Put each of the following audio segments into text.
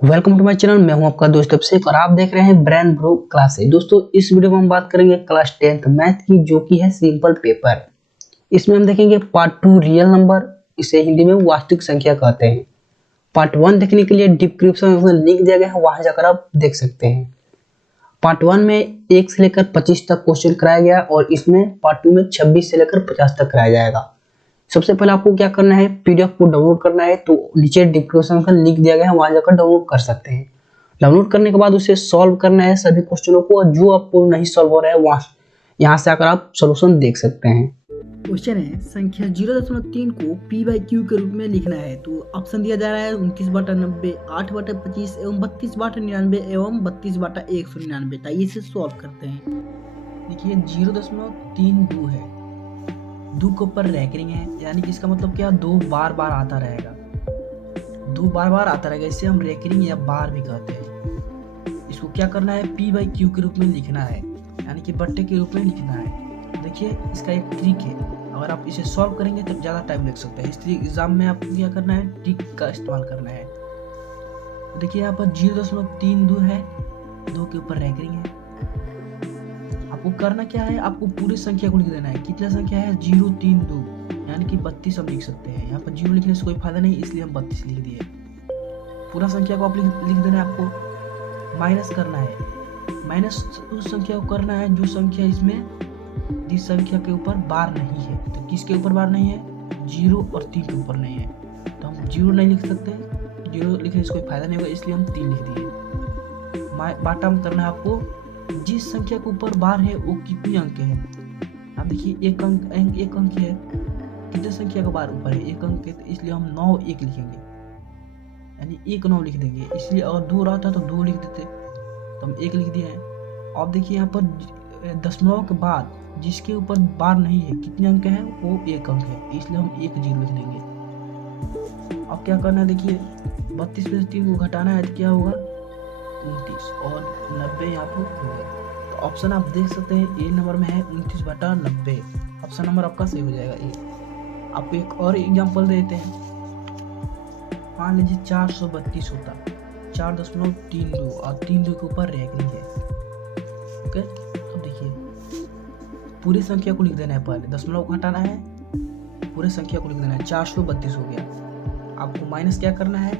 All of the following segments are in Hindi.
Welcome to my channel. मैं हूं आपका दोस्त अभिषेक और आप देख रहे हैं ब्रेन ब्रो क्लासेस। दोस्तों, इस वीडियो में हम बात करेंगे क्लास 10th मैथ की, जो कि है सिंपल पेपर। इसमें हम देखेंगे पार्ट 2 रियल नंबर, इसे हिंदी में वास्तविक संख्या कहते हैं। पार्ट 1 देखने के लिए डिस्क्रिप्शन में लिंक दिया गया है, वहां जाकर आप देख सकते हैं। पार्ट 1 में 1 से लेकर 25 तक क्वेश्चन कराया गया और इसमें पार्ट 2 में 26 से लेकर 50 तक कराया जाएगा। सबसे पहले आपको क्या करना है, पीडीएफ को डाउनलोड करना है। तो नीचे डिस्क्रिप्शन का लिंक दिया गया है, वहां जाकर डाउनलोड कर सकते हैं। डाउनलोड करने के बाद उसे सॉल्व करना है सभी क्वेश्चनों को, और जो आपको नहीं सॉल्व हो रहा है वहां यहाँ से आकर आप सोल्यूशन देख सकते हैं। क्वेश्चन है संख्या 0.3 को p/q के रूप में लिखना है। तो ऑप्शन दिया जा रहा है 29/90, 8/25 एवं 32/99 एवं 32/199। आइए इसे सॉल्व करते हैं। देखिए 0.32 है, 2 के ऊपर रैंकिंग है, यानी कि इसका मतलब क्या, 2 बार बार आता रहेगा, 2 बार बार आता रहेगा। इसे हम रैंकिंग या बार भी कहते हैं। इसको क्या करना है, p/q के रूप में लिखना है, यानी कि बट्टे के रूप में लिखना है। देखिए इसका एक ट्रिक है, अगर आप इसे सॉल्व करेंगे तो ज़्यादा टाइम लग सकता है, इसलिए एग्जाम में आपको क्या करना है, ट्रिक का इस्तेमाल करना है। तो देखिए यहाँ पर 0.32 है, 2 के ऊपर रैंकिंग है। आपको करना क्या है, आपको पूरी संख्या को लिख देना है। कितना संख्या है, 032, यानी कि 32 हम लिख सकते हैं। यहाँ पर 0 लिखने से कोई फायदा नहीं, इसलिए हम 32 लिख दिए। पूरा संख्या को आप लिख देना है। आपको माइनस करना है, माइनस उस संख्या को करना है जो संख्या इसमें, जिस संख्या के ऊपर बार नहीं है। तो किसके ऊपर बार नहीं है, 0 और 3 के ऊपर नहीं है। तो हम 0 नहीं लिख सकते, 0 लिखने से कोई फायदा नहीं होगा, इसलिए हम 3 लिख दिए। बॉटम करना है आपको, जिस संख्या के ऊपर बार है वो कितनी अंक है। आप देखिए एक अंक है, कितने संख्या का बार ऊपर है, 1 अंक है, तो इसलिए हम 9 1 लिखेंगे, यानी 1 9 लिख देंगे। इसलिए अगर 2 रहता तो 2 लिख देते, तो हम 1 लिख दिए हैं। अब देखिए यहाँ पर दशमलव के बाद जिसके ऊपर बार नहीं है, कितने अंक है, वो 1 अंक है, इसलिए हम 1 0 लिख देंगे। अब क्या करना है, देखिए 32 में से 3 को घटाना है तो क्या होगा, 29 और 90 यहाँ पर हो गया। तो ऑप्शन आप देख सकते हैं ए नंबर में है 29/90। ऑप्शन नंबर आपका सही हो जाएगा ए। आपको एक और एग्जाम्पल देते हैं। मान लीजिए 432 होता, 4.32 और 32 के ऊपर रैंकिंग है। ओके, अब देखिए पूरी संख्या को लिख देना है, पहले दशमलव को हटाना है, पूरे संख्या को लिख देना है। 432 हो गया। आपको माइनस क्या करना है,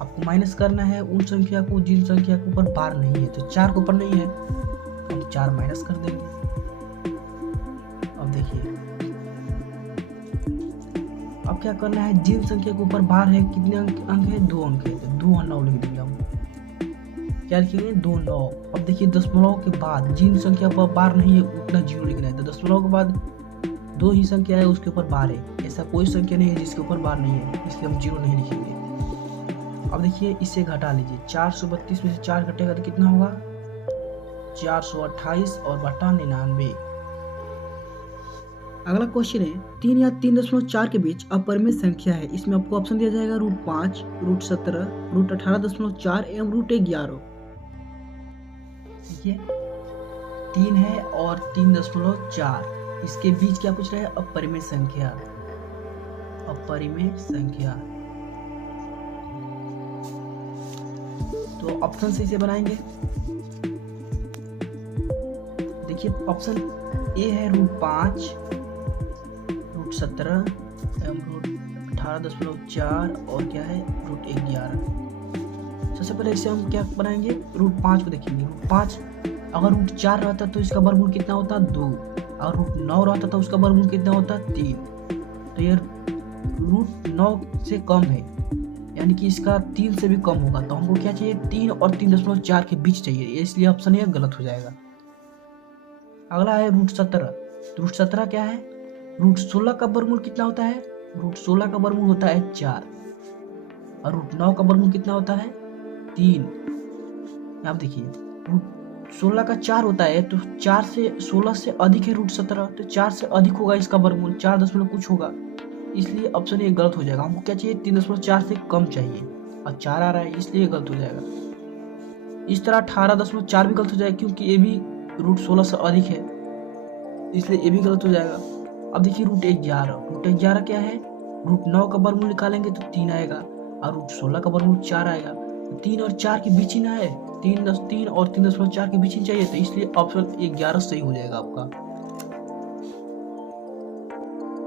आपको माइनस करना है उन संख्या को जिन संख्या के ऊपर बार नहीं है। तो 4 के ऊपर नहीं है, हम 4 माइनस कर देंगे। अब देखिए अब क्या करना है, जिन संख्या के ऊपर बार है, कितने अंक है, 2 अंक है, तो 2 और 9 लिख देंगे हम। क्या लिखेंगे, 2 9। अब देखिए दशमलव के बाद जिन संख्या पर बार नहीं है उतना 0 लिखना है। तो दशमलव के बाद 2 ही संख्या है उसके ऊपर बार है, ऐसा कोई संख्या नहीं है जिसके ऊपर बार नहीं है, इसलिए हम 0 नहीं लिखेंगे। अब देखिए इससे घटा लीजिए, 432 में से 4 घटेगा तो कितना होगा, 428 और बटा 99। अगला क्वेश्चन है 3 या 3.4 के बीच अपरिमेय संख्या है। इसमें आपको ऑप्शन दिया जाएगा √5, √17, √18.4 एवं √11। देखिए 3 है और 3.4, इसके बीच क्या पूछ रहा है, अपरिमेय संख्या। अपरिमेय संख्या, तो ऑप्शन से इसे बनाएंगे। देखिए ऑप्शन ए है √5, √17 एवं √18.4 और क्या है, √11। सबसे पहले इसे हम क्या बनाएंगे, √5 को देखेंगे। √5 अगर √4 रहता तो इसका वर्गमूल कितना होता, 2, और √9 रहता तो उसका वर्गमूल कितना होता, 3। तो ये √9 से कम है, यानी कि इसका 3 से भी कम होगा। तो हमको क्या चाहिए, 3 और 3.4 के बीच चाहिए, इसलिए ऑप्शन ये गलत हो जाएगा। अगला है √17। तो √17 क्या है, √16 का वर्गमूल कितना होता है, √16 का वर्गमूल होता है 4, और √9 का वर्गमूल कितना होता है, 3। आप देखिए √16 का 4 होता है, तो 4 से 16 से अधिक है √17, तो 4 से अधिक होगा इसका वर्गमूल, 4 दशमलव कुछ होगा, इसलिए ऑप्शन ये गलत हो जाएगा। हमको क्या चाहिए, 3.4 से कम चाहिए, और 4 आ रहा है, इसलिए गलत हो जाएगा। इस तरह 18.4 भी गलत हो जाएगा, क्योंकि ये भी √16 से अधिक है, इसलिए ये भी गलत हो जाएगा। अब देखिए √11 क्या है, √9 का वर्गमूल निकालेंगे तो 3 आएगा, और √16 का वर्गमूल 4 आएगा। 3 और 4 के बीच ही ना है, 3 और 3.4 के बीच ही चाहिए, तो इसलिए ऑप्शन 11 सही हो जाएगा आपका।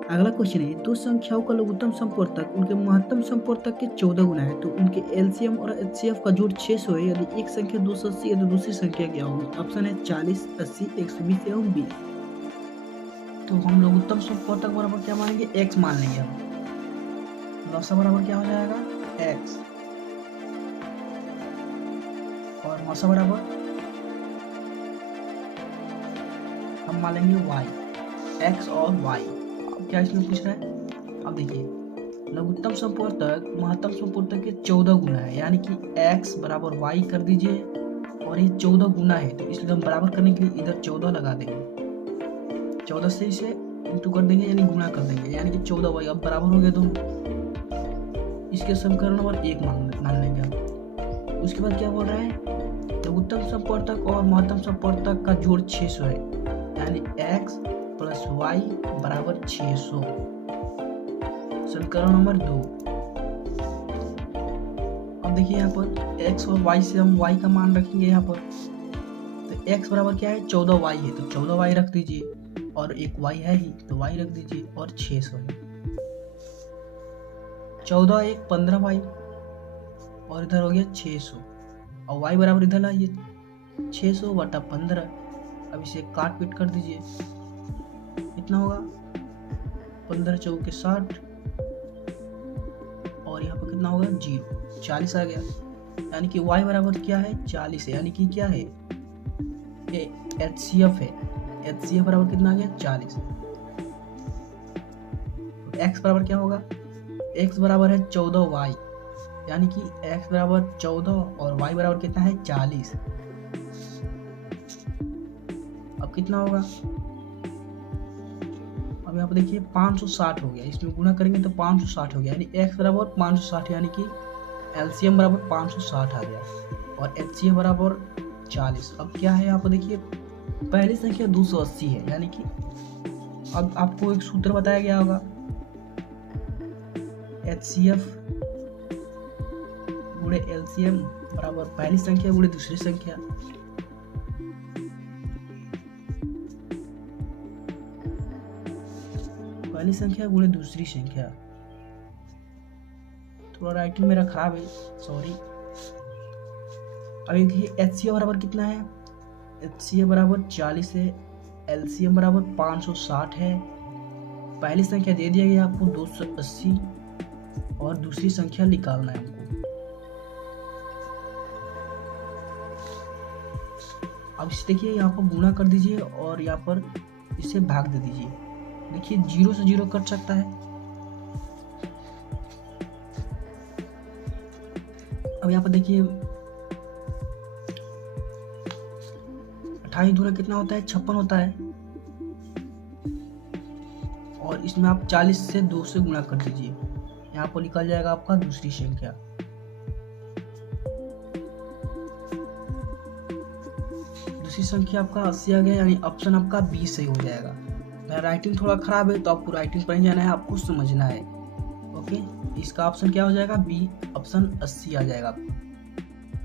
अगला क्वेश्चन है, दो संख्याओं का लघुत्तम संपूर्णक उनके महत्तम संपूर्णक के 14 गुना है, तो उनके एलसीएम और एचसीएफ का जोड़ 600 है। यदि एक संख्या 280 है तो दूसरी संख्या क्या होगी? ऑप्शन है 40, 80, 120 एवं 20। तो हम लघुत्तम संपूर्णक बराबर क्या मानेंगे? x मान लेंगे हम। लसा बराबर क्या हो जाएगा? x और मसा बराबर हम मान लेंगे y, x और y। क्या इसमें पूछ रहा है? अब देखिए, लघुत्तम संपूर्णक महत्तम संपूर्णक के 14 गुना है, यानी कि x बराबर y कर दीजिए, और ये 14 गुना है, तो इसलिए हम बराबर करने के लिए इधर 14 लगा देंगे। 14 से इसे इंटू कर देंगे, यानी गुना कर देंगे, यानी कि 14y। अब बराबर हो गए दोनों। इसके समीकरण नंबर 1 मान लेंगे हम। उसके बाद क्या बोल रहा है? लघुत्तम संपूर्णक और महत्तम संपूर्णक का जोड़ 600 है, यानी x प्लस y बराबर 600। समीकरण नंबर 2। अब देखिए यहाँ पर x और y से हम y का मान रखेंगे यहाँ पर, तो x बराबर क्या है? 14y है, तो 14y रख दीजिए, और एक y है ही तो y रख दीजिए, और 600 है। 14 एक 15y, और इधर हो गया 600, और y बराबर इधर लाइए 600 बटा 15। अब इसे काट पीट कर दीजिए, कितना होगा? 15 चौके 60, और यहाँ पर कितना होगा? 0, 40 आ गया, यानी कि y बराबर क्या है? 40 है, यानी कि क्या है? ये HCF है। HCF बराबर कितना आ गया? 40। x बराबर क्या होगा? x बराबर है 14y, यानी कि x बराबर 14 और y बराबर कितना है? 40। अब कितना होगा? अब यहाँ पर देखिए 560 हो गया, इसमें गुना करेंगे तो 560 हो गया, यानी x बराबर 560, यानी कि एलसीएम बराबर 560 आ गया, और एचसीएफ बराबर 40। अब क्या है यहाँ पर देखिए, पहली संख्या 280 है, यानी कि अब आपको एक सूत्र बताया गया होगा, HCF गुणे LCM बराबर पहली संख्या गुणे दूसरी संख्या। पहली संख्या गुणे दूसरी संख्या। थोड़ा राइटिंग मेरा खराब है, सॉरी। अब देखिए HCF बराबर कितना है? HCF बराबर 40 है, LCM बराबर 560 है। पहली संख्या दे दिया गया आपको 280, और दूसरी संख्या निकालना है हमको। अब इसे देखिए यहाँ पर गुणा कर दीजिए, और यहाँ पर इसे भाग दे दीजिए। देखिए 0 से 0 कट सकता है। अब यहाँ पर देखिए 28 दूरा कितना होता है? 56 होता है, और इसमें आप 40 से 2 से गुणा कर दीजिए, यहाँ पर निकल जाएगा आपका दूसरी संख्या। दूसरी संख्या आपका 80 आ गया, यानी ऑप्शन आपका 20 सही हो जाएगा। मेरा राइटिंग थोड़ा खराब है, तो आपको राइटिंग पर नहीं जाना है, आपको समझना है। ओके, इसका ऑप्शन क्या हो जाएगा? बी, ऑप्शन 80 आ जाएगा आपका।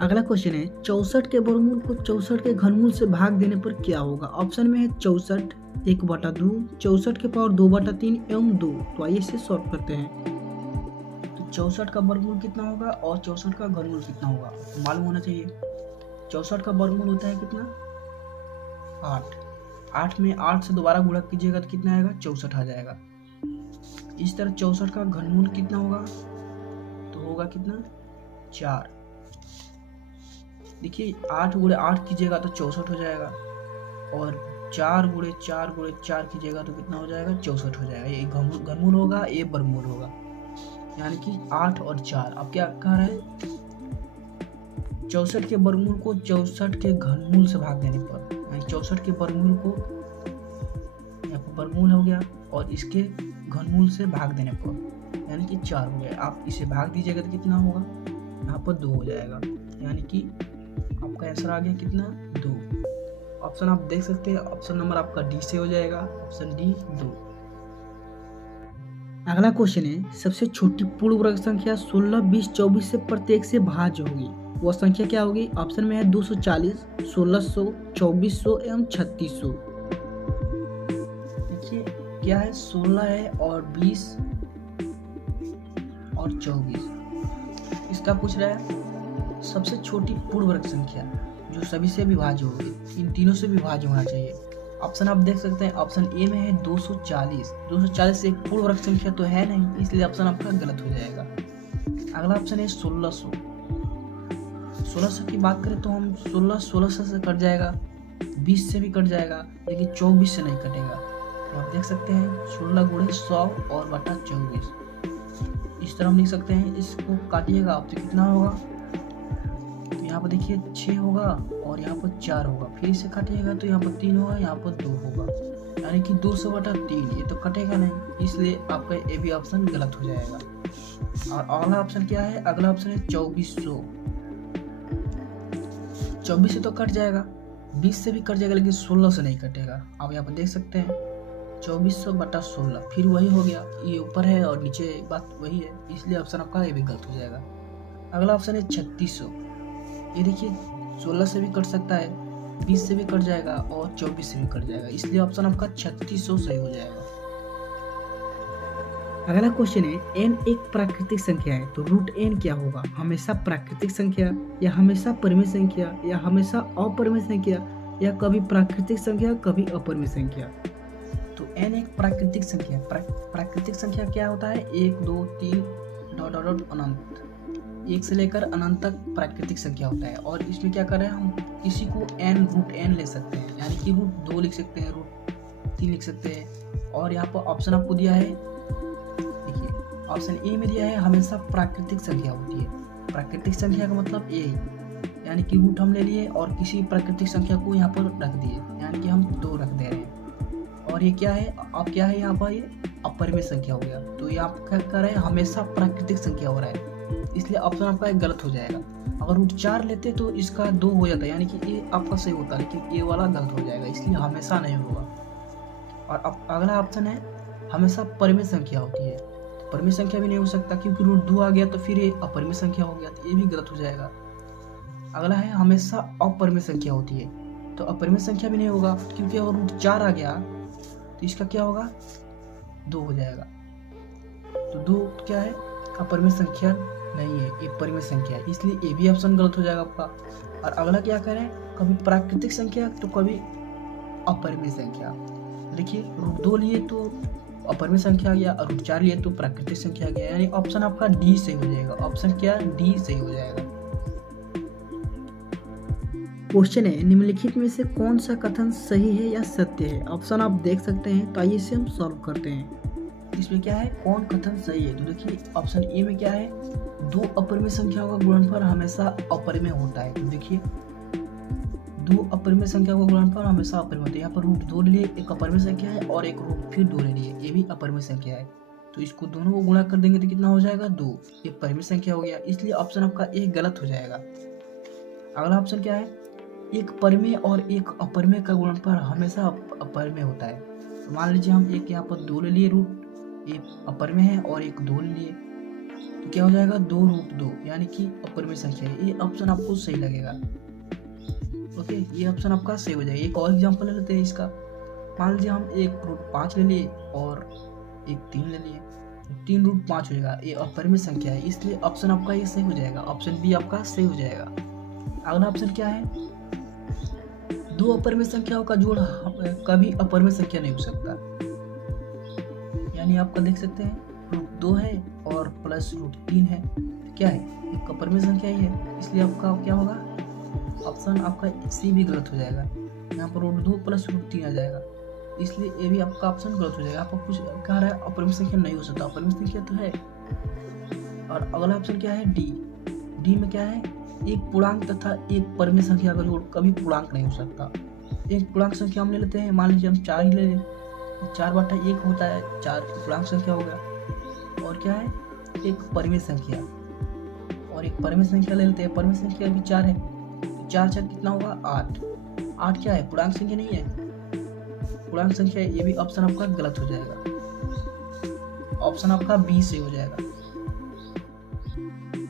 अगला क्वेश्चन है, 64 के वर्गमूल को 64 के घनमूल से भाग देने पर क्या होगा? ऑप्शन में है 64, 1/2, 64 के पावर 2/3 एवं 2। तो आइए इसे सॉल्व करते हैं। तो 64 का वर्गमूल कितना होगा और 64 का घनमूल कितना होगा मालूम होना चाहिए। 64 का वर्गमूल होता है कितना? 8। 8 में 8 से दोबारा गुणा कीजिएगा तो कितना आएगा? 64 आ जाएगा। इस तरह 64 का घनमूल कितना होगा? तो होगा कितना? 4। देखिए 8 गुणे 8 कीजिएगा तो 64 हो जाएगा, और 4 गुणे 4 गुणे 4 कीजिएगा तो कितना हो जाएगा? 64 हो जाएगा। ये घनमूल होगा, ये वर्गमूल होगा, यानी कि 8 और 4। अब क्या कह रहा है? 64 के वर्गमूल को 64 के घनमूल से भाग देने पर, यानी 64 के वर्गमूल को यहाँ पर वर्गमूल हो गया, और इसके घनमूल से भाग देने पर यानी कि 4 हो गया। आप इसे भाग दीजिएगा तो कितना होगा? यहाँ पर 2 हो जाएगा, यानी कि आपका आंसर आ गया कितना? 2। ऑप्शन आप देख सकते हैं, ऑप्शन नंबर आपका डी से हो जाएगा, ऑप्शन डी 2। अगला क्वेश्चन है, सबसे छोटी पूर्ण वर्ग संख्या 16, 20, 24 से प्रत्येक से भाज्य होगी। वह संख्या क्या होगी? ऑप्शन में है 240, 1600, 2400 एवं 3600। देखिए क्या है, 16 है और 20 और 24। इसका पूछ रहा है सबसे छोटी पूर्ण वर्ग संख्या जो सभी से विभाज्य होगी, इन तीनों से विभाज्य होना चाहिए। ऑप्शन आप देख सकते हैं, ऑप्शन ए में है 240। 240 एक पूर्ण वर्ग संख्या तो है नहीं, इसलिए ऑप्शन आपका गलत हो जाएगा। अगला ऑप्शन है 1600। 1600 की बात करें तो हम 1600 से कट जाएगा, 20 से भी कट जाएगा, लेकिन 24 से नहीं कटेगा। तो आप देख सकते हैं 16 गुणे 100 और बटा 24। इस तरह हम लिख सकते हैं, इसको काटिएगा आप तो कितना होगा, तो यहाँ पर देखिए 6 होगा और यहाँ पर 4 होगा, फिर इसे काटिएगा तो यहाँ पर 3 होगा, यहाँ पर 2 होगा, यानी कि 200 बटा 3। ये तो कटेगा नहीं, इसलिए आपका ये भी ऑप्शन गलत हो जाएगा। और अगला ऑप्शन क्या है? अगला ऑप्शन है 2400। 24 से तो कट जाएगा, 20 से भी कट जाएगा, लेकिन 16 से नहीं कटेगा। आप यहाँ पर देख सकते हैं 2400 बटा 16, फिर वही हो गया, ये ऊपर है और नीचे बात वही है, इसलिए ऑप्शन आपका ये भी गलत हो जाएगा। अगला ऑप्शन है 3600। ये देखिए 16 से भी कट सकता है, 20 से भी कट जाएगा और 24 से भी कट जाएगा, इसलिए ऑप्शन आपका 3600 सही हो जाएगा। अगला क्वेश्चन है, n एक प्राकृतिक संख्या है तो रूट n क्या होगा? हमेशा प्राकृतिक संख्या, या हमेशा परिमेय संख्या, या हमेशा अपरिमेय संख्या, या कभी प्राकृतिक संख्या कभी अपरिमेय संख्या? तो n एक प्राकृतिक संख्या। प्राकृतिक संख्या क्या होता है? 1, 2, 3 डॉट डॉट डॉट अनंत, 1 से लेकर अनंत तक प्राकृतिक संख्या होता है। और इसमें क्या कर रहे हैं, हम किसी को n रूट n ले सकते हैं, यानी कि रूट 2 लिख सकते हैं, रूट 3 लिख सकते हैं। और यहाँ पर ऑप्शन आपको दिया है, देखिए ऑप्शन ए में दिया है हमेशा प्राकृतिक संख्या होती है। प्राकृतिक संख्या का मतलब ए, यानी कि रूट हम ले लिए और किसी प्राकृतिक संख्या को यहाँ पर रख दिए, यानी कि हम 2 रख दे रहे हैं। और ये क्या है, अब क्या है यहाँ पर, ये अपरिमेय संख्या हो गया। तो ये आप क्या कर रहे हैं, हमेशा प्राकृतिक संख्या हो रहा है, इसलिए ऑप्शन आपका एक गलत हो जाएगा। अगर रूट 4 लेते तो इसका 2 हो जाता, यानी कि ये आपका सही होता, लेकिन ये वाला गलत हो जाएगा, इसलिए हमेशा नहीं होगा। और अब अगला ऑप्शन है हमेशा परिमेय संख्या होती है। तो परिमेय संख्या भी नहीं हो सकता, क्योंकि रूट 2 आ गया तो फिर ये अपरिमेय संख्या हो गया, तो ये भी गलत हो जाएगा। अगला है हमेशा अपरिमेय संख्या होती है, तो अपरिमेय संख्या भी नहीं होगा, क्योंकि अगर रूट 4 आ गया तो इसका क्या होगा, 2 हो जाएगा। तो 2 क्या है, अपरिमेय संख्या नहीं है, ये परिमेय संख्या है, इसलिए ये भी ऑप्शन गलत हो जाएगा आपका। और अगला क्या करें, कभी प्राकृतिक संख्या तो कभी अपरिमेय संख्या। देखिए रूट 2 लिए तो अपरिमेय संख्या आ गया, और रूट 4 लिए तो प्राकृतिक संख्या आ गया, यानी ऑप्शन आपका डी सही हो जाएगा। ऑप्शन क्या, डी सही हो जाएगा। क्वेश्चन है, निम्नलिखित में से कौन सा कथन सही है या सत्य है? ऑप्शन आप देख सकते हैं, तो आइए इसे हम सॉल्व करते हैं। इसमें क्या है, कौन कथन सही है? तो देखिए ऑप्शन ए में क्या है, 2 अपरिमेय संख्याओं का गुणनफल हमेशा अपरिमेय होता है। तो देखिए 2 अपरिमेय संख्याओं का गुणनफल हमेशा अपरिमेय होता है। यहाँ पर रूट 2 ले लिए, एक अपरिमेय संख्या है, और एक रूट फिर 2 ले लिए, ये भी अपरिमेय संख्या है। तो इसको दोनों को गुणा कर देंगे तो कितना हो जाएगा, 2। ये परिमेय संख्या हो गया, इसलिए ऑप्शन आपका ए गलत हो जाएगा। अगला ऑप्शन क्या है, एक परिमेय और एक अपरिमेय का गुणनफल हमेशा अपरिमेय होता है। तो मान लीजिए हम एक यहाँ पर 2 ले लिए रूट, एक अपरिमेय है और एक 2 ले लिए, तो क्या हो जाएगा, 2 रूट 2, यानी कि अपरिमेय संख्या है। ये ऑप्शन आपको सही लगेगा। ओके, ये ऑप्शन आपका सही हो जाएगा। एक और एग्जांपल ले लेते हैं इसका। मान लीजिए हम एक रूट 5 ले लिए और एक 3 ले लिए, 3 रूट 5 हो जाएगा, ये अपरिमेय संख्या है, इसलिए ऑप्शन आपका ये सही हो जाएगा। ऑप्शन बी आपका सही हो जाएगा। अगला ऑप्शन क्या है, 2 अपरिमेय संख्याओं का जोड़ कभी अपरिमेय संख्या नहीं हो सकता, यानी आपका देख सकते हैं रूट 2 है और प्लस रूट 3 है, क्या है, एक अपरिमेय संख्या ही है, इसलिए आपका क्या होगा, ऑप्शन आपका सी भी गलत हो जाएगा। यहाँ पर रूट 2 प्लस रूट 3 आ जाएगा, इसलिए ये भी आपका ऑप्शन गलत हो जाएगा। आपको कुछ कह रहा है अपरिमेय संख्या नहीं हो सकता, अपरिमेय संख्या तो है। और अगला ऑप्शन क्या है, डी। डी में क्या है, एक पूर्णांक तथा एक परिमेय संख्या का जोड़ कभी पूर्णांक नहीं हो सकता। एक पूर्णांक संख्या हम ले लेते हैं, मान लीजिए हम 4 ही ले लें, 4/1 होता है, 4 पूर्णांक संख्या हो गया। और क्या है, एक परिमेय संख्या, और एक परिमेय संख्या ले लेते हैं, परिमेय संख्या भी 4 है, 4 कितना होगा, 8। 8 क्या है, पूर्णांक संख्या नहीं है, पूर्णांक संख्या, ये भी ऑप्शन आपका गलत हो जाएगा। ऑप्शन आपका बी सही हो जाएगा।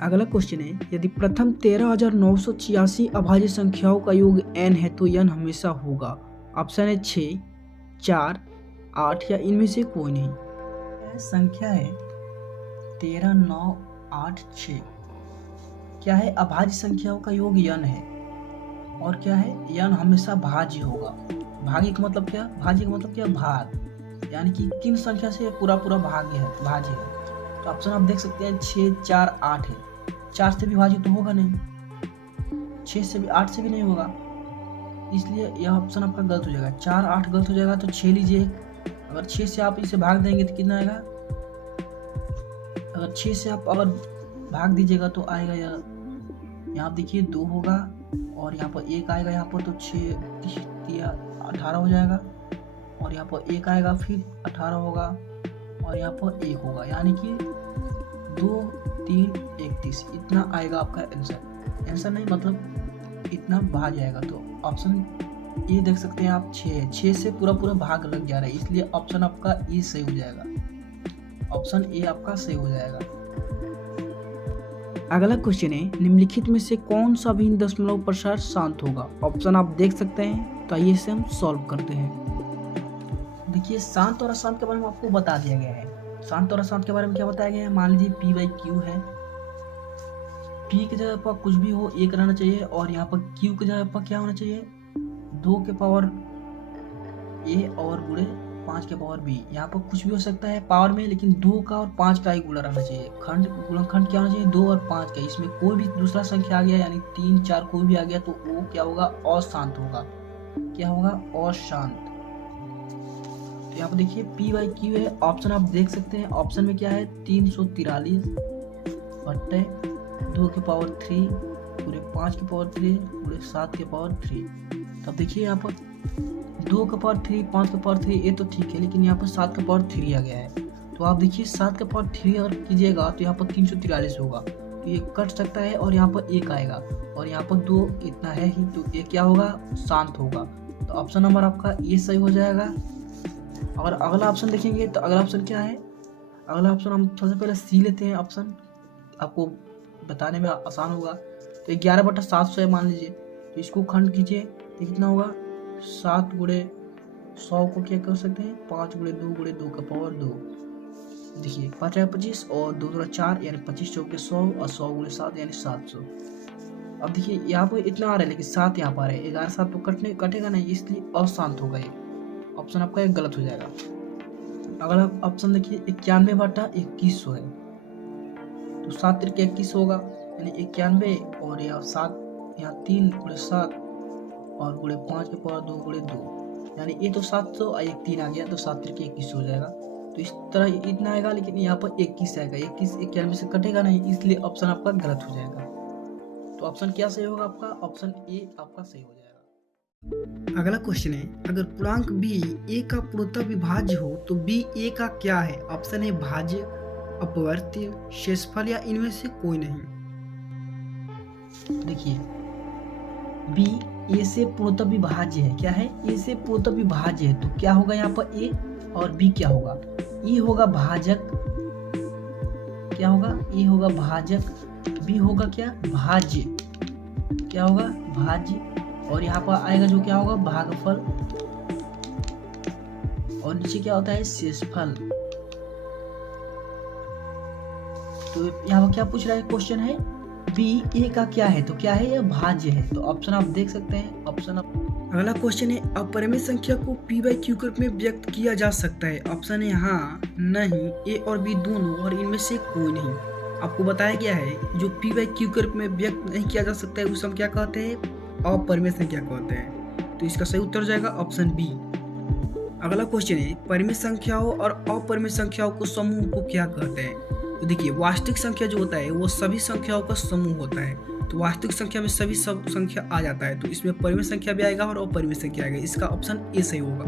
अगला क्वेश्चन है, यदि प्रथम 13,986 अभाज्य संख्याओं का योग n है तो n हमेशा होगा। ऑप्शन है 6, 4, 8 या इनमें से कोई नहीं। संख्या है 13986, क्या है? अभाज्य संख्याओं का योग n है और क्या है? n हमेशा भाज्य होगा। भाज्य का मतलब क्या? भाज्य का मतलब क्या? भाग, यानी कि किन संख्या से पूरा भाज्य है, भाज्य है। तो ऑप्शन आप देख सकते हैं 6, 4, 8 है। 4 से भी भाज्य तो होगा नहीं, 6 से भी, 8 से भी नहीं होगा, इसलिए यह ऑप्शन आपका गलत हो जाएगा। 4, 8 गलत हो जाएगा, तो 6 लीजिए। अगर 6 से आप इसे भाग देंगे तो कितना आएगा? अगर 6 से आप अगर भाग दीजिएगा तो आएगा यहाँ देखिए 2 होगा और यहाँ पर 1 आएगा, यहाँ पर तो 6 18 हो जाएगा और यहाँ पर 1 आएगा, फिर 18 होगा और यहाँ पर 1 होगा, यानी कि 2, 3, 31 इतना आएगा आपका आंसर। आंसर नहीं मतलब इतना भाग जाएगा। तो ऑप्शन ये देख सकते हैं आप 6 से पूरा भाग लग जा रहा है, इसलिए ऑप्शन आपका ई सही हो जाएगा। ऑप्शन ए आपका सही हो जाएगा। अगला क्वेश्चन है, निम्नलिखित में से कौन सा भिन्न दशमलव प्रसार शांत होगा? ऑप्शन आप देख सकते हैं, तो आइए इसे हम सॉल्व करते हैं। देखिए शांत और अशांत के बारे में आपको बता दिया गया है। शांत और अशांत के बारे में क्या बताया गया है? मान लीजिए p/q है, p की जगह पर कुछ भी हो 1 रहना चाहिए और यहाँ पर q की जगह पर क्या होना चाहिए? 2 के पावर a और गुणे 5 के पावर b। यहाँ पर कुछ भी हो सकता है पावर में, लेकिन 2 का और 5 का ही गुणा रहना चाहिए। गुणनखंड क्या होना चाहिए? 2 और 5 का। इसमें कोई भी दूसरा संख्या आ गया, यानी 3, 4 कोई भी आ गया तो वो क्या होगा? अशांत होगा। क्या होगा? अशांत। तो यहाँ पर देखिए p/q है, ऑप्शन आप देख सकते हैं। ऑप्शन में क्या है? 343 बट्टे 2 के पावर 3 पूरे 5 के पावर 3 पूरे 7 के पावर 3। तब देखिए यहाँ पर 2 के पावर 3, 5 के पावर 3 ये तो ठीक है, लेकिन यहाँ पर 7 के पावर 3 आ गया है। तो आप देखिए 7 के पावर 3 अगर कीजिएगा तो यहाँ पर 343 होगा, तो ये कट सकता है और यहाँ पर 1 आएगा और यहाँ पर 2 इतना है ही, तो ये क्या होगा? शांत होगा। तो ऑप्शन नंबर आपका ये सही हो जाएगा। अगर अगला ऑप्शन देखेंगे तो अगला ऑप्शन क्या है? अगला ऑप्शन हम सबसे पहले सी लेते हैं। ऑप्शन आपको बताने में आसान होगा। तो 11/700 है मान लीजिए, तो इसको खंड कीजिए तो कितना होगा? 7 गुणे 100 को क्या कर सकते हैं? 5 गुणे 2 का पावर 2। देखिए 5 25 और 2 दूना 4 यानी 25 चौके 100 और 100 गुणे 7 यानी 700। अब देखिए यहाँ पर इतना आ रहा है, लेकिन 7 यहाँ पर आ रहा है। 11 7 तो कटेगा नहीं, इसलिए अशांत होगा। ये ऑप्शन आपका एक गलत हो जाएगा। अगला ऑप्शन देखिए 91/2100 है, तो 7 तिरके 21 होगा, यानी 91 और यहाँ 7 यहाँ 3 गुणे 7 और गुणे 5 के पावर 2 गुणे 2, यानी ये तो 700 और 1 3 आ गया, तो 7 तिरके 21 हो जाएगा। तो इस तरह इतना आएगा, लेकिन यहाँ पर 21 आएगा। 21 91 से कटेगा नहीं, इसलिए ऑप्शन आपका गलत हो जाएगा। तो ऑप्शन क्या सही होगा आपका? ऑप्शन ए आपका सही हो जाएगा। अगला क्वेश्चन है, अगर पूर्णांक b a का पूर्णतः विभाज्य हो तो b a का क्या है? ऑप्शन है भाज्य, अपवर्त्य, शेषफल या इनमें से कोई नहीं। देखिए b a से पूर्णतः विभाज्य है। क्या है? a से पूर्णतः विभाज्य है, तो क्या होगा यहाँ पर a और b क्या होगा? e होगा भाजक, क्या होगा? e होगा भाजक, b होगा क्या? भाज्य, क्या होगा? भाज्य, और यहाँ पर आएगा जो क्या होगा? भागफल, और नीचे क्या होता है? शेषफल। तो यहाँ पर क्या पूछ रहा है? क्वेश्चन है b a का क्या है, तो क्या है? यह भाज्य है। तो ऑप्शन आप देख सकते हैं। ऑप्शन अगला क्वेश्चन है, अपरिमेय संख्या को p/q के रूप में व्यक्त किया जा सकता है? ऑप्शन है हाँ, नहीं, a और b दोनों और इनमें से कोई नहीं। आपको बताया गया है जो p/q के रूप में व्यक्त नहीं किया जा सकता है उसे हम क्या कहते हैं? अपरिमेय संख्या कहते हैं। तो इसका सही उत्तर हो जाएगा ऑप्शन बी। अगला क्वेश्चन है, परिमेय संख्याओं और अपरिमेय संख्याओं को समूह को क्या कहते हैं? तो देखिए वास्तविक संख्या जो होता है वो सभी संख्याओं का समूह होता है। तो वास्तविक संख्या में सभी सब संख्या आ जाता है, तो इसमें परिमेय संख्या भी आएगा और अपरिमेय संख्या आएगा। इसका ऑप्शन ए सही होगा।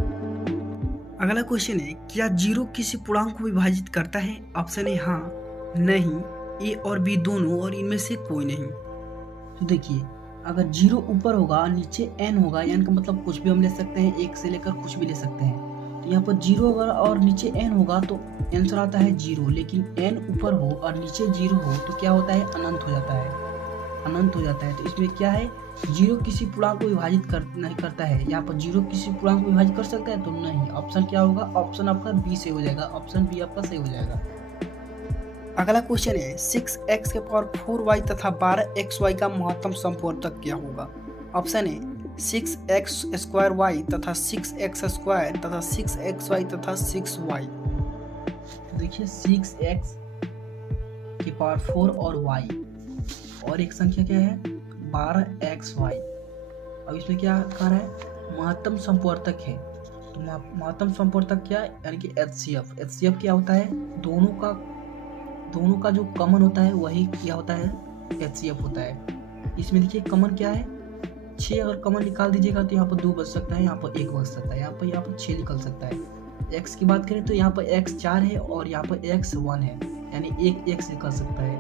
अगला क्वेश्चन है, क्या 0 किसी पूर्णांक को विभाजित करता है? ऑप्शन है हाँ, नहीं, ए और बी दोनों और इनमें से कोई नहीं। तो देखिए अगर 0 ऊपर होगा नीचे n होगा, n का मतलब कुछ भी हम ले सकते हैं, 1 से लेकर कुछ भी ले सकते हैं। तो यहाँ पर 0 अगर और नीचे n होगा तो आंसर आता है 0, लेकिन n ऊपर हो और नीचे 0 हो तो क्या होता है, अनंत हो जाता है, अनंत हो जाता है। तो इसमें क्या है, 0 किसी पूर्णांक को विभाजित नहीं करता है। यहाँ पर 0 किसी पूर्णांक को विभाजित कर सकता है तो नहीं। ऑप्शन क्या होगा, ऑप्शन आपका बी से हो जाएगा, ऑप्शन बी आपका सही हो जाएगा। अगला क्वेश्चन है 6x के पावर 4y तथा 12xy का महत्तम समवर्तक क्या होगा। ऑप्शन है 6x² y तथा 6x² तथा 6xy तथा 6y। देखिए 6x के पावर 4 और y और एक संख्या क्या है 12xy। अब इसमें क्या कह रहा है, महत्तम समवर्तक है। तो महत्तम समवर्तक क्या है, यानी कि HCF। HCF क्या होता है, दोनों का जो कॉमन होता है वही क्या होता है, HCF होता है। इसमें देखिए कॉमन क्या है 6, अगर कॉमन निकाल दीजिएगा तो यहाँ पर 2 बच सकता है, यहाँ पर 1 बच सकता है, यहाँ पर 6 निकल सकता है। x की बात करें तो यहाँ पर x 4 है और यहाँ पर x 1 है, यानी एक x निकल सकता है।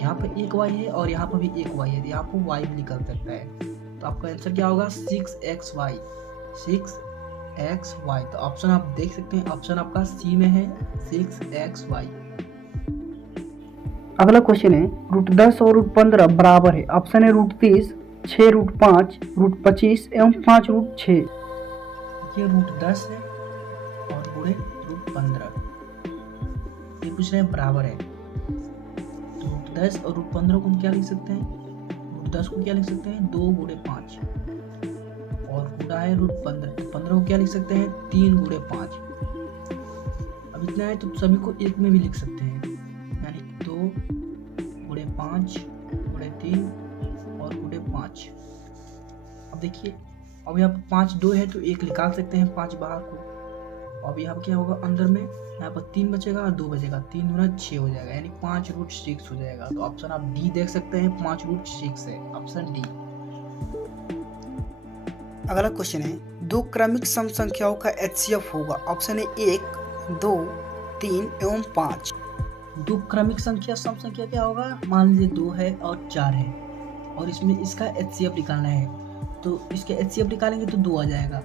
यहाँ पर एक y है और यहाँ पर भी एक y है, यहाँ पर y भी निकल सकता है। तो आपका आंसर क्या होगा 6xy, 6xy। तो ऑप्शन आप देख सकते हैं, ऑप्शन आपका सी में है 6xy। अगला क्वेश्चन है √10 और √15 बराबर है। ऑप्शन है √30, 6 √5, √25 एवं 5 √6। ये √10 है और गुणे √15, ये पूछ रहे हैं बराबर है। तो √10 और √15 को हम क्या लिख सकते हैं, √10 को क्या लिख सकते हैं 2 गुणे 5 और गुणा है √15, तो 15 को क्या लिख सकते हैं 3 गुणे 5। अब इतना है तो सभी को एक में भी लिख सकते हैं, यानी 2 गुणे 5 गुणे 3 और गुणे 5। अब देखिए अब यहाँ पर 5 2 है तो 1 निकाल सकते हैं 5 बाहर को। अब यहाँ पर क्या होगा, अंदर में यहाँ पर 3 बचेगा और 2 बचेगा, 3 गुना 6 हो जाएगा, यानी 5 √6 हो जाएगा। तो ऑप्शन आप डी देख सकते हैं, 5 √6 है, ऑप्शन डी। अगला क्वेश्चन है 2 क्रमिक सम संख्याओं का HCF होगा। ऑप्शन है 1, 2, 3 एवं 5। 2 क्रमिक संख्या सम संख्या क्या होगा, मान लीजिए 2 है और 4 है और इसमें इसका HCF निकालना है। तो इसके HCF निकालेंगे तो 2 आ जाएगा।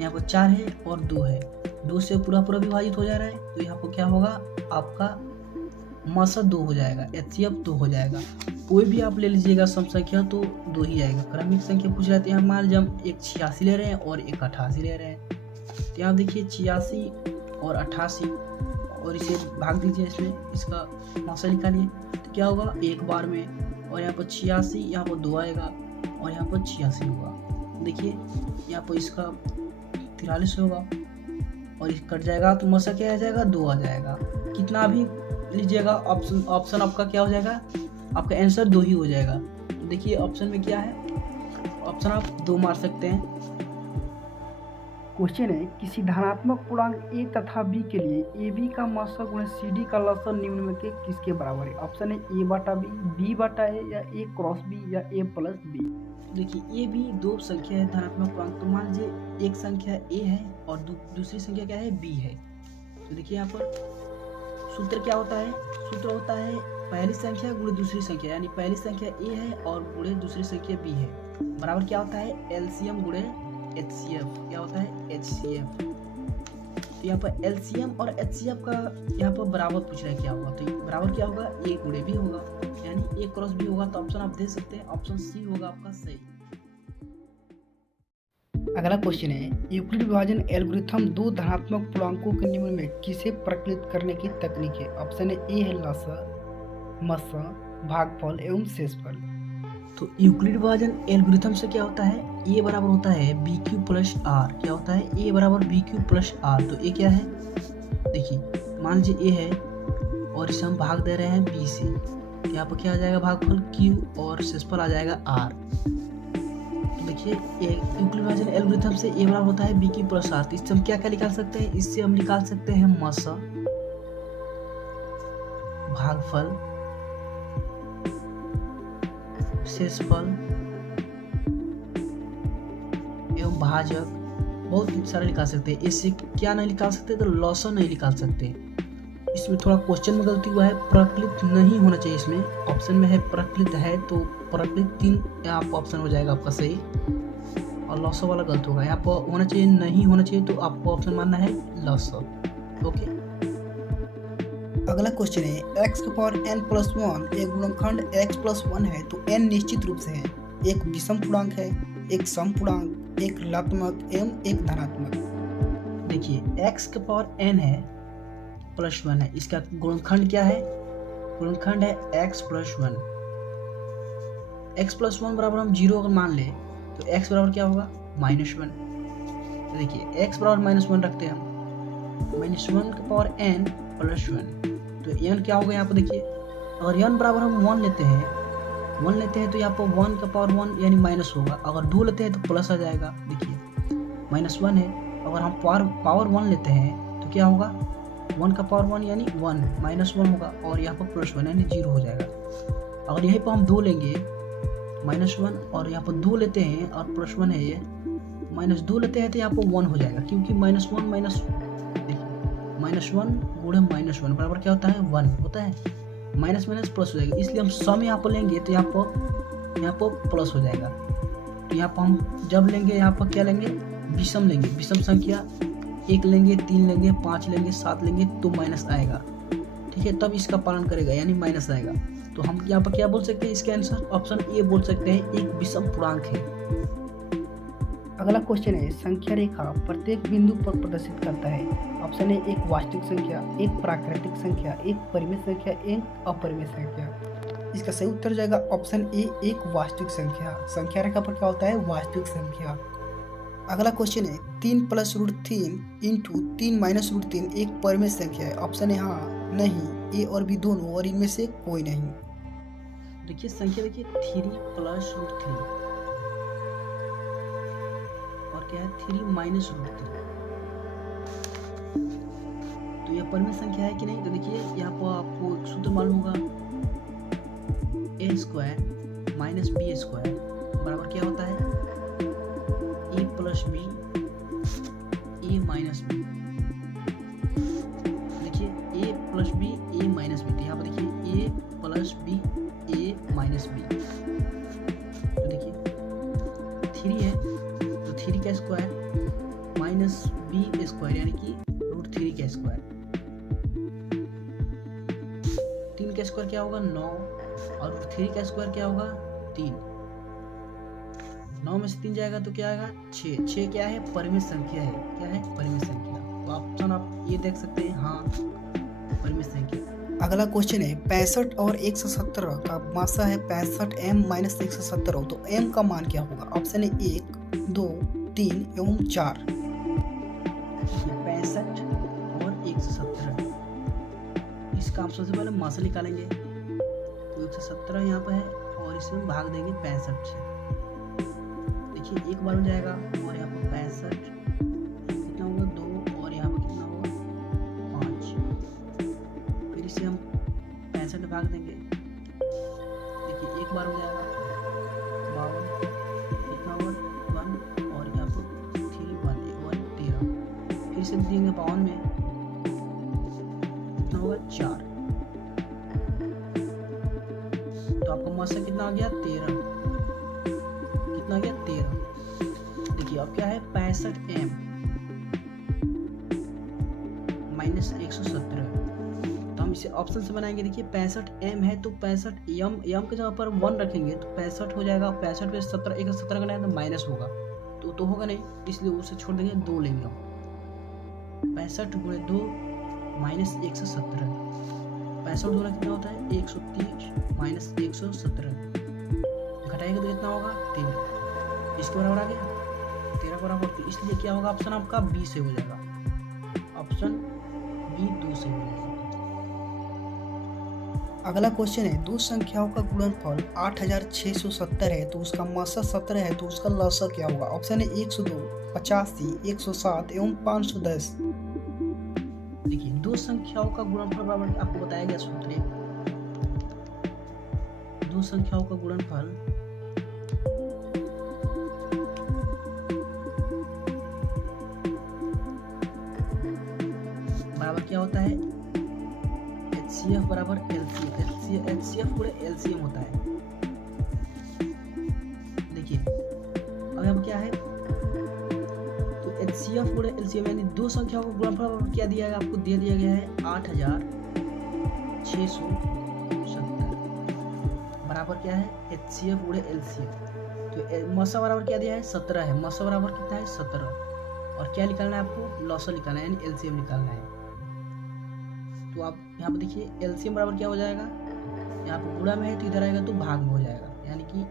यहाँ पर 4 है और 2 है, 2 से पूरा विभाजित हो जा रहा है, तो यहाँ पर क्या होगा आपका मासा 2 हो जाएगा, HCF 2 हो जाएगा। कोई भी आप ले लीजिएगा सम संख्या तो 2 ही आएगा। क्रमिक संख्या पूछ रहे थे, हम मान लीजिए हम एक 86 ले रहे हैं और एक 88 ले रहे हैं। तो यहाँ देखिए 86 और 88 और इसे भाग दीजिए, इसमें इसका मासा निकालिए तो क्या होगा एक बार में, और यहाँ पर 86, यहाँ पर 2 आएगा और यहाँ पर 86 होगा। देखिए यहाँ पर इसका 43 होगा और इस कट जाएगा तो मसा क्या आ जाएगा 2 आ जाएगा। कितना भी लीजिएगा ऑप्शन आपका क्या हो जाएगा, आपका आंसर 2 ही हो जाएगा। तो देखिए ऑप्शन में क्या है, ऑप्शन आप 2 मार सकते हैं। क्वेश्चन है किसी धनात्मक पूर्णांक a तथा b के लिए ab का मासा गुणे cd का लसाअ निम्न में के किसके बराबर है। ऑप्शन है a/b, b/a या a क्रॉस b या a+b। देखिए a b 2 संख्या है धनात्मक पूर्णांक। तो मान लीजिए एक संख्या a है और दूसरी संख्या क्या है b है। तो देखिए यहाँ पर सूत्र क्या होता है, सूत्र होता है पहली संख्या गुणे दूसरी संख्या, यानी पहली संख्या a है और गुणे दूसरी संख्या b है, बराबर क्या होता है एलसीएम गुणे HCF। क्या होता है HCF। तो यहाँ पर एलसीएम और HCF का यहाँ पर बराबर पूछ रहा है क्या होगा, तो बराबर क्या होगा a गुणे b होगा, यानी a क्रॉस b होगा। तो ऑप्शन आप दे सकते हैं, ऑप्शन सी होगा आपका सही। अगला क्वेश्चन है यूक्लिड विभाजन एल्गोरिथम 2 धनात्मक पूर्णांकों के निम्न में किसे प्रकलित करने की तकनीक है। ऑप्शन है ए है लसाअ, मसा, भागफल एवं शेषफल। तो यूक्लिड विभाजन एल्गोरिथम से क्या होता है, ए बराबर होता है BQ प्लस आर। क्या होता है ए बराबर BQ प्लस आर। तो ए क्या है, देखिए मान लीजिए ए है और इसे हम भाग दे रहे हैं बी से, यहाँ पर क्या आ जाएगा भागफल Q और शेषफल आ जाएगा R। देखिए यूक्लिड विभाजन एल्गोरिथम से ए बराबर होता है BQ प्लस आर। तो इससे हम क्या क्या निकाल सकते हैं, इससे हम निकाल सकते हैं मसा, भागफल, शेषफल एवं भाजक, बहुत सारे निकाल सकते हैं। इससे क्या नहीं निकाल सकते, तो लसाअ नहीं निकाल सकते। इसमें थोड़ा क्वेश्चन में गलती हुआ है, प्रकलित नहीं होना चाहिए। इसमें ऑप्शन में है प्रकलित है, तो प्रकलित 3 आप ऑप्शन हो जाएगा आपका सही। और लॉस वाला गलत होगा। यहाँ पर होना चाहिए नहीं होना चाहिए, तो आपको ऑप्शन मानना है लॉस। ओके, अगला क्वेश्चन है x की पावर n+1 एक गुणनखंड x+1 है तो n निश्चित रूप से है, एक विषम पूर्णांक है, एक सम पूर्णांक, एक ऋणात्मक एवं एक धनात्मक। देखिए x की पावर n है +1 है, इसका गुणनखंड क्या है? गुणनखंड है x+1। x+1 बराबर हम 0 अगर मान ले तो x बराबर क्या होगा? -1। तो देखिए x बराबर -1 रखते हैं हम, -1 की पावर n +1, तो n क्या होगा यहाँ पर? देखिए अगर n बराबर हम 1 लेते हैं तो यहाँ पर 1 का पावर 1 यानी माइनस होगा, अगर 2 लेते हैं तो प्लस आ जाएगा। देखिए -1 है, अगर हम पावर 1 लेते हैं तो क्या होगा? 1 का पावर 1 यानी 1 -1 होगा, और यहाँ पर +1 यानी 0 हो जाएगा। अगर यहीं पर हम 2 लेंगे -1 और यहाँ पर 2 लेते हैं और +1 है ये, -2 लेते हैं तो यहाँ पर 1 हो जाएगा, क्योंकि -1 गुणे -1 बराबर क्या होता है? 1 होता है, माइनस प्लस हो जाएगा, इसलिए हम सम यहाँ पर लेंगे तो यहाँ पर प्लस हो जाएगा। तो यहाँ पर हम जब लेंगे यहाँ पर क्या लेंगे? विषम लेंगे, विषम संख्या 1 लेंगे, 3 लेंगे, 5 लेंगे, 7 लेंगे तो माइनस आएगा, ठीक है, तब इसका पालन करेगा यानी माइनस आएगा। तो हम यहाँ पर क्या बोल सकते हैं? इसका आंसर ऑप्शन ए बोल सकते हैं, एक विषम पूर्णांक है। अगला क्वेश्चन है संख्या रेखा प्रत्येक बिंदु पर प्रदर्शित करता है। ऑप्शन है एक वास्तविक संख्या, एक प्राकृतिक संख्या, एक परिमेय संख्या, एक अपरिमेय संख्या। इसका सही उत्तर जाएगा ऑप्शन ए, एक वास्तविक संख्या। संख्या रेखा पर क्या होता है? वास्तविक संख्या। अगला क्वेश्चन है 3 + √3 इंटू 3 - √3 एक परिमेय संख्या है। ऑप्शन है हाँ, नहीं, ए और बी दोनों, और इनमें से कोई नहीं। देखिए संख्या देखिए 3 + √3 और क्या है? 3 - √3, तो यह परिमेय संख्या है कि नहीं? तो देखिए यहाँ पर आपको एक सूत्र मालूम होगा, a² - b² बराबर क्या होता है? a + b a - b। देखिए a + b a - b, तो यहाँ पर देखिए a + b a - b, तो देखिए 3 है तो 3 का स्क्वायर माइनस b² यानी कि √3 का स्क्वायर। 3 का स्क्वायर क्या होगा? 9, और 3 का स्क्वायर क्या होगा? 3। 9 में से 3 जाएगा तो क्या आएगा? 6। 6 क्या है? परिमेय संख्या है। क्या है? परिमेय संख्या। तो ऑप्शन आप ये देख सकते हैं, हाँ परिमेय संख्या। अगला क्वेश्चन है 65 और 117 का मासा है 65 m - 117, तो m का मान क्या होगा? ऑप्शन है 1, 2, 3 एवं 4। 65 और 117, इसका आप सबसे पहले मासा निकालेंगे, तो 117 यहाँ पर है और इसमें भाग देंगे 65 से। देखिए एक बार हो जाएगा, और यहाँ पर 65 कितना होगा? 2, और यहाँ पर कितना होगा? 5। फिर इसे हम 65 भाग देंगे, देखिए एक बार हो जाएगा 52, कितना होगा? 1, और यहाँ पर 3 1 1 13। फिर से देंगे 52 में कितना होगा? 4। तो आपका मासा कितना आ गया? 13। कितना आ गया? 13। देखिए अब क्या है? 65 m - 117, तो हम इसे ऑप्शन से बनाएंगे। देखिए 65 m है तो 65 m के जगह पर 1 रखेंगे तो 65 हो जाएगा। 65 पे 17 117 करना है तो माइनस होगा, तो होगा नहीं, इसलिए उसे छोड़ देंगे, 2 लेंगे हम। 65 × 2 - 117, 65 दूना कितना होता है? 130 - 117, घटाएंगे तो कितना होगा? 13। इसके बराबर आ गया 13 बराबर, तो इसलिए क्या होगा? ऑप्शन आपका बी से हो जाएगा, ऑप्शन बी 2 से हो जाएगा। अगला क्वेश्चन है दो संख्याओं का गुणनफल 8670 है तो उसका मासा 17 है तो उसका लसा क्या होगा? ऑप्शन है 102, 85, 107 एवं 510। देखिए दो संख्याओं का गुणनफल बराबर आपको बताया गया सूत्र, दो संख्याओं का गुणनफल बराबर क्या होता है? HCF बराबर LCM, HCF पूरे LCM होता है। देखिए अब यहाँ क्या है? HCF गुणे LCM यानी दो संख्याओं का गुणनफल क्या दिया गया आपको, दे दिया गया है 8670 बराबर क्या है HCF गुणे LCM। तो मसा बराबर क्या दिया है 17 है, मसा बराबर कितना है 17 और क्या निकालना है आपको, लॉसा निकालना है यानी LCM निकालना है। तो आप यहाँ पे देखिए LCM बराबर क्या हो जाएगा, यहाँ पे गुणा में है तो इधर आएगा तो भाग में हो जाएगा, यानी कि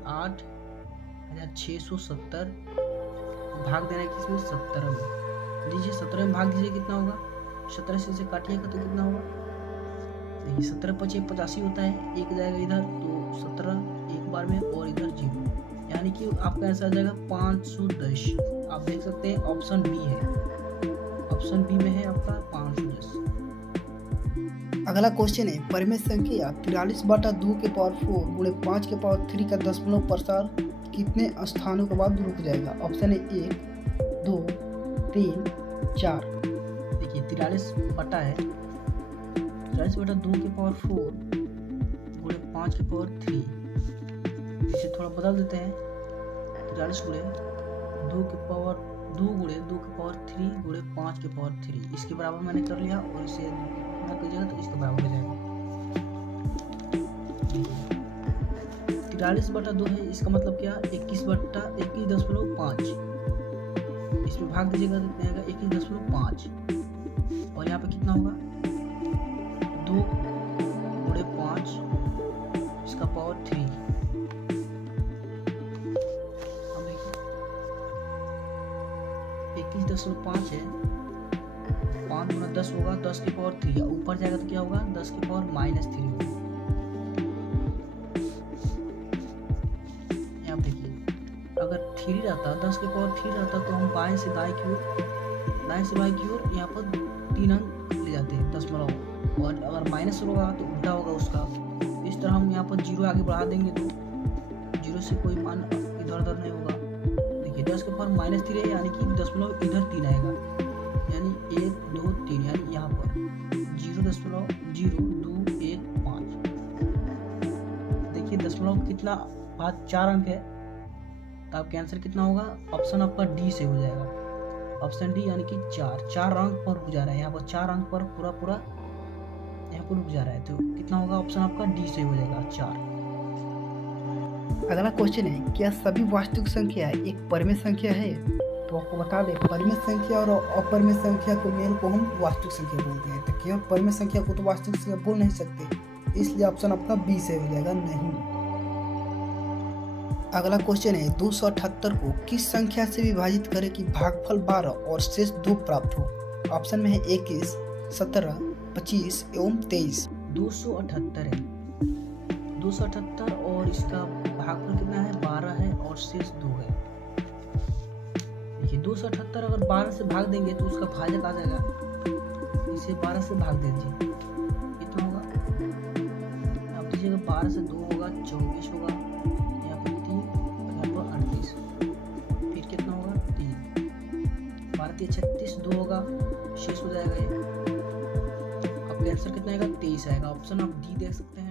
8670 भाग देना है किसमें 17 में। दीजिए 17 में भाग दीजिए कितना होगा, 17 से काटिएगा तो कितना होगा, देखिए 17 पचे 85 होता है, एक जाएगा इधर तो 17 एक बार में और इधर 0, यानी कि आपका आंसर आ जाएगा 510। आप देख सकते हैं ऑप्शन बी है, ऑप्शन बी में है आपका 510। अगला क्वेश्चन है परिमेय संख्या 43/2 के पावर 4 गुणे 5 के पावर 3 का दशमलव प्रसार कितने स्थानों के बाद रुक जाएगा। ऑप्शन है 1 2 3 4। देखिए 43 बटा है 43/2 के पावर 4 गुणे 5 के पावर 3, इसे थोड़ा बदल देते हैं 43 गुणे 2 के पावर 2 गुणे 2 के पावर 3 गुणे 5 के पावर 3, इसके बराबर मैंने कर लिया और इसे ना कीजिएगा तो इसके बराबर हो जाएगा। 43/2 है, इसका मतलब क्या 21/21.5, इसमें भाग दीजिएगा तो कितना आएगा 21.5 और यहाँ पे कितना होगा 2 गुणे 5 इसका पावर 3। अब देखिए 21.5 है, 5 गुना 10 होगा 10 के पावर 3, ऊपर जाएगा तो क्या होगा 10 के पावर -3 होगा। यहाँ देखिए अगर 3 रहता 10 के पावर 3 रहता तो हम बाएं से दाएं की ओर यहाँ पर 3 अंक ले जाते हैं दशमलव, और अगर माइनस होगा तो उल्टा होगा उसका। इस तरह हम यहाँ पर 0 आगे बढ़ा देंगे तो 0 से कोई मान इधर उधर नहीं होगा। देखिए 10 के पावर -3 है, यानी कि दशमलव इधर 3 आएगा, यानी 1 2 3, यानी यहाँ पर 0.0215। देखिए दशमलव कितना बाद 4 अंक है, तो आपका आंसर कितना होगा, ऑप्शन आपका डी से हो जाएगा, ऑप्शन डी यानी कि 4 अंक पर रुक जा रहा है, यहाँ पर 4 अंक पर पूरा यहाँ पर रुक जा रहा है, तो कितना होगा ऑप्शन आपका डी से हो जाएगा 4। अगला क्वेश्चन है क्या सभी वास्तविक संख्या एक परिमेय संख्या है। तो आपको बता दें परिमेय संख्या और अपरिमेय संख्या को मेल को हम वास्तविक संख्या बोलते हैं, तो केवल परिमेय संख्या को तो वास्तविक संख्या बोल नहीं सकते, इसलिए ऑप्शन आपका बी से हो जाएगा नहीं। अगला क्वेश्चन है 278 को किस संख्या से विभाजित करें कि भागफल 12 और शेष 2 प्राप्त हो। ऑप्शन में है 21 17 25 एवं 23। 278 है, 278 और इसका भागफल कितना है 12 है और शेष 2 है। देखिए 278 अगर 12 से भाग देंगे तो उसका भाजक आ जाएगा, इसे 12 से भाग दीजिए कितना होगा, आप दीजिएगा 12 से 2 होगा 24 होगा, यहाँ पर 3 और यहाँ पर 38, फिर कितना होगा 3, 12 36 2 होगा, शेष हो जाएगा ये। आपका आंसर कितना आएगा 23 आएगा, ऑप्शन आप डी देख सकते हैं।